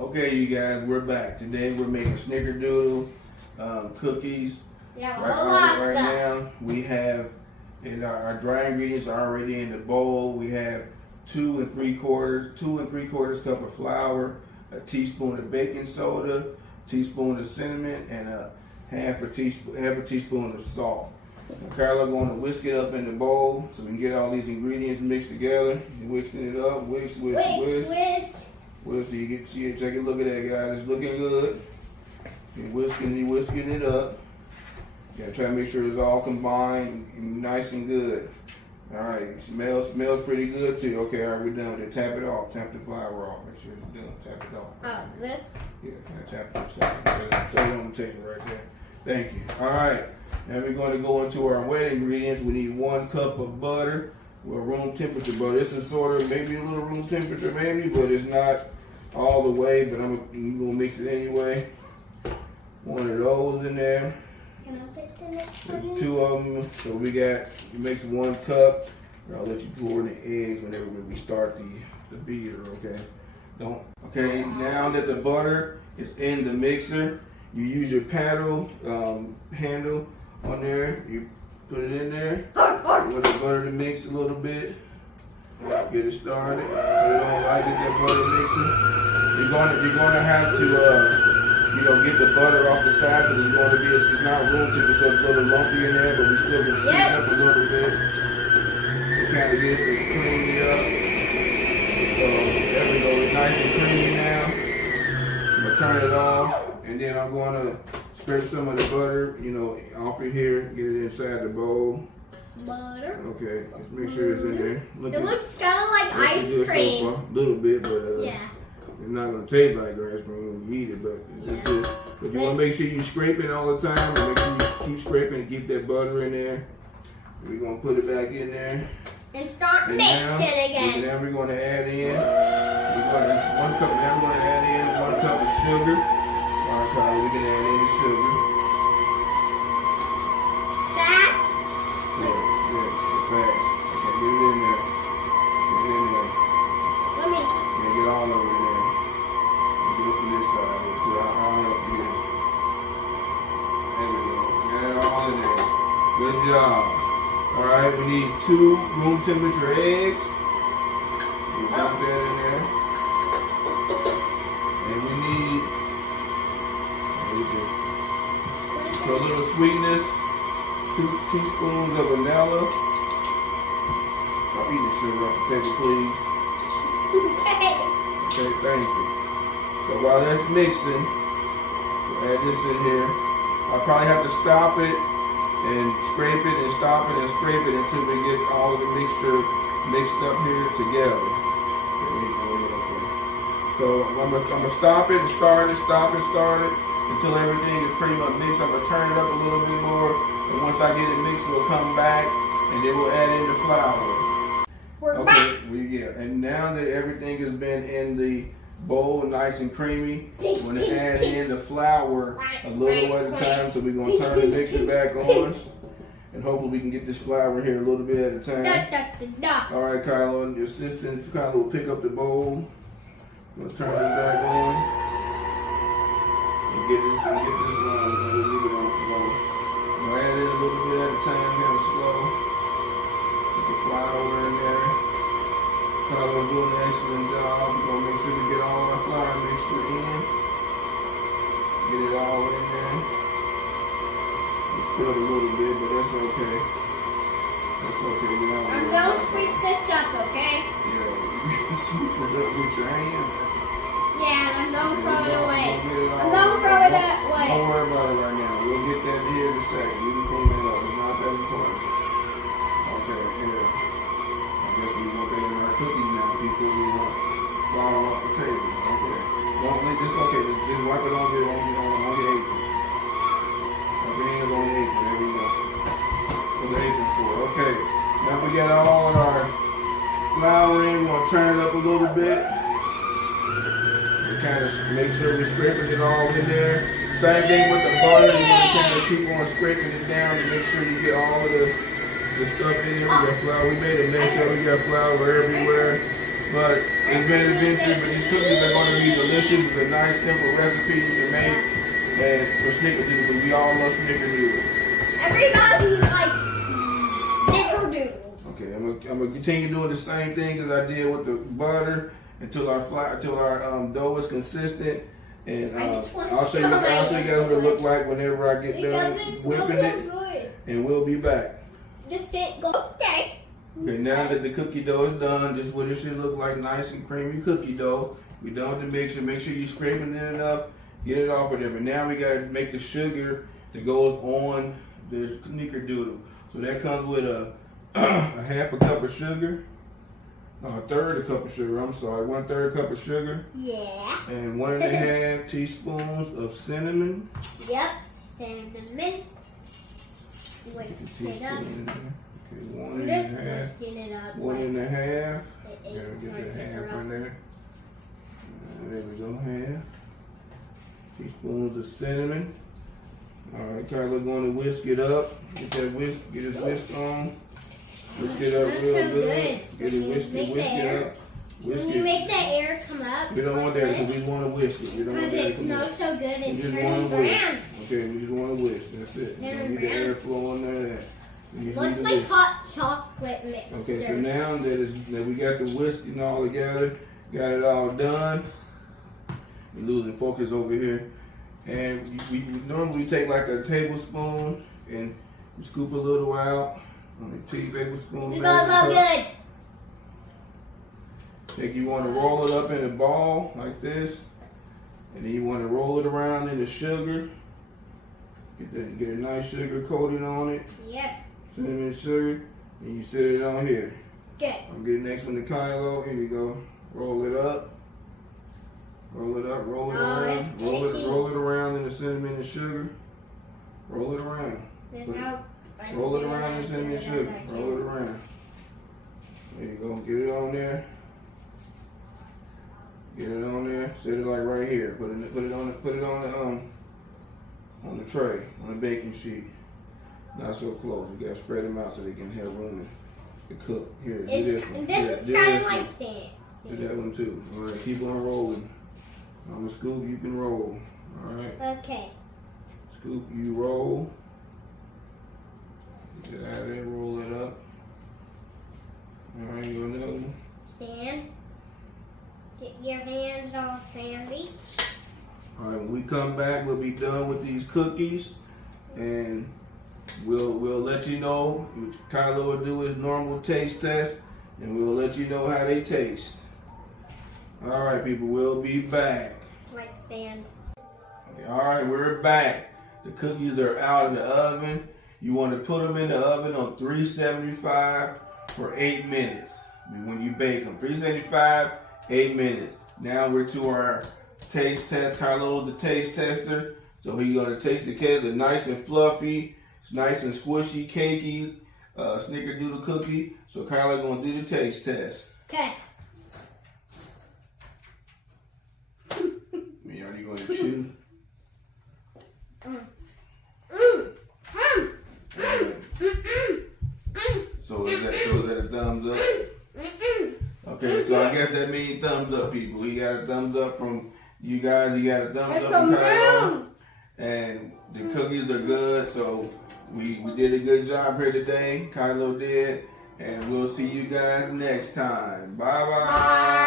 Okay, you guys, we're back. Today we're making Snickerdoodle cookies. Yeah, right now we have our dry ingredients are already in the bowl. We have 2 3/4 cup of flour, a teaspoon of baking soda, a teaspoon of cinnamon, and half a teaspoon of salt. Carla going to whisk it up in the bowl so we can get all these ingredients mixed together. You're whisking it up, whisk. Well, so you take a look at that, guys. It's looking good. You're whisking it up. You gotta try to make sure it's all combined and nice and good. All right, smells pretty good too. Okay, all right, we're done with it. Tap it off. Tap the flour off. Make sure it's done. Tap it off. Oh, this? Yeah, tap it off. So on the table right there. Thank you. All right, now we're going to go into our wet ingredients. We need 1 cup of butter. Well, room temperature butter. This is sort of maybe a little room temperature, maybe, but it's not all the way. But I'm gonna mix it anyway. 1 of those in there. Can I pick the next one? There's 2 of them. So we mix 1 cup. I'll let you pour in the eggs whenever we start the beater. Okay. Okay. Now that the butter is in the mixer, you use your paddle handle on there. You put it in there. With the butter to mix a little bit. Get it started. Put it on light, get that butter mixing. You're gonna have to get the butter off the side because it's not room to it's a little lumpy in there, but we still can squeeze it up a little bit. We kind of get it creamy up. So there we go. It's nice and creamy now. I'm gonna turn it off, and then I'm gonna scrape some of the butter, off of here, get it inside the bowl. Butter. Okay, let's make sure it's in there. It looks kind of like ice cream. So a little bit, but yeah. It's not gonna taste like ice cream when you eat it, but it's good. But you want to make sure you scrape it all the time, and make sure you keep scraping and keep that butter in there. We're gonna put it back in there. And start mixing again. Now we're gonna add in. 1 cup. Now we're gonna add in 1 cup of sugar. All right, Carla, we can add in the sugar. Fast. Yeah, fast. Okay, get it in there. Get it in there. Let me. Yeah, get all over in there. Get it from this side. I'll help you. There we go. Get it all in there. Good job. All right, we need 2 room temperature eggs. You dump that in there. And we need for a little sweetness, 2 teaspoons of vanilla. Stop eating sugar off the table, please. Okay. Okay, thank you. So while that's mixing, we'll add this in here. I'll probably have to stop it and scrape it and stop it and scrape it until we get all of the mixture mixed up here together. Okay. So I'm gonna stop it and start it, stop it, start it until everything is pretty much mixed. I'm gonna turn it up a little bit more, and once I get it mixed, we'll come back and then we'll add in the flour. We're back. And now that everything has been in the bowl, nice and creamy, we're gonna add in the flour a little at a time. So we're gonna turn the mixer back on, and hopefully we can get this flour here a little bit at a time. All right, Kylo, your assistant Kylo will pick up the bowl. We'll turn this back on. And get this leave it on slow. We'll add it a little bit at a time, kind of slow. Put the flour in there. Kylo's doing an excellent job. We're gonna make sure we get all our flour mixture in. Get it all in there. It's spilled a little bit, but that's okay. That's okay. I'm gonna sweep this up, okay? Yeah, you can sweep it up with your hand. Yeah, I'm gonna throw it away. I'm gonna throw it away. Don't worry about it right now. We'll get that here in a second. You can clean it up. It's not that important. Okay, here. I guess we want that in our cookies now, people. We want flour off the table. Okay. Don't let this. Okay, just wipe it on your apron. Wipe your hands on your apron. There we go. Put the apron for it. Okay. Now we got all our flour in. We're gonna turn it up a little bit. Kind of make sure we scraping it all in there. Same thing with the butter. You want to kind of keep on scraping it down to make sure you get all of the stuff in there. We got flour. We made a mess up. We got flour everywhere. But it's been an adventure, but these cookies are going to be delicious. It's a nice, simple recipe you can make. And for Snickerdoodle, we all love Snickerdoodle. Everybody likes Snickerdoodles. Okay, I'm gonna continue doing the same thing as I did with the butter until our dough is consistent. And I'll show you guys what it look like whenever I get done whipping it. Good. And we'll be back. Just sit, go, okay. Okay, now that the cookie dough is done, this is what it should look like, nice and creamy cookie dough. We're done with the mixture. Make sure you're scraping it enough, get it off of there. But now we gotta make the sugar that goes on the Snickerdoodle. So that comes with a half a cup of sugar, a third a cup of sugar, I'm sorry, 1/3 cup of sugar. Yeah. And 1.5 teaspoons of cinnamon. Yep, cinnamon. Wait, it up. Okay, 1.5. One and a half. There we get that half in there. There we go, half. Teaspoons of cinnamon. All right, Kyler going to whisk it up. Get his whisk on. Whisk it up real good. Get it whisk it up. Whisk When you make the air come up. We don't want that because we want to whisk it. We don't want that Because it smells so good, it's just turning want to whisk. brown. Okay, we just want to whisk. That's it. You don't need the air flowing there. What's my hot chocolate mix? Okay, so now that we got the whisking all together, got it all done. We're losing focus over here. And we normally take like a tablespoon and we scoop a little out. Only 2 tablespoons. It's gonna look good. Think you want to roll it up in a ball like this. And then you want to roll it around in the sugar. Get a nice sugar coating on it. Yep. Cinnamon sugar. And you set it on here. Good. I'm getting the next one to Kylo. Here we go. Roll it up. Roll it up. Roll it around. Roll it around in the cinnamon and sugar. Roll it around. Roll it around in the cinnamon and sugar. Roll it around. There you go. Get it on there. Get it on there. Set it like right here. Put it on the tray, on the baking sheet. Not so close. You gotta spread them out so they can have room to cook. Here, do this one. This is kind of like sand. Do that one too. All right, keep on rolling. I'm gonna scoop. You can roll. All right. Okay. Scoop. You roll. Get it out of there. Roll it up. All right. You want another one? Sand. Get your hands all sandy. All right, when we come back, we'll be done with these cookies, and we'll let you know. Kylo will do his normal taste test, and we'll let you know how they taste. All right, people, we'll be back. Like sand. Okay, all right, we're back. The cookies are out in the oven. You want to put them in the oven on 375 for 8 minutes. When you bake them, 375, 8 minutes. Now we're to our taste test. Kylo's the taste tester, so he's gonna taste the cake. It's nice and fluffy, it's nice and squishy, cakey, Snickerdoodle cookie. So Kylo's gonna do the taste test. Okay. Are you gonna chew? So is that a thumbs up? Okay, so I guess that means thumbs up, people. He got a thumbs up from you guys. He got a thumbs up from Kylo. And the cookies are good, so we did a good job here today. Kylo did. And we'll see you guys next time. Bye-bye.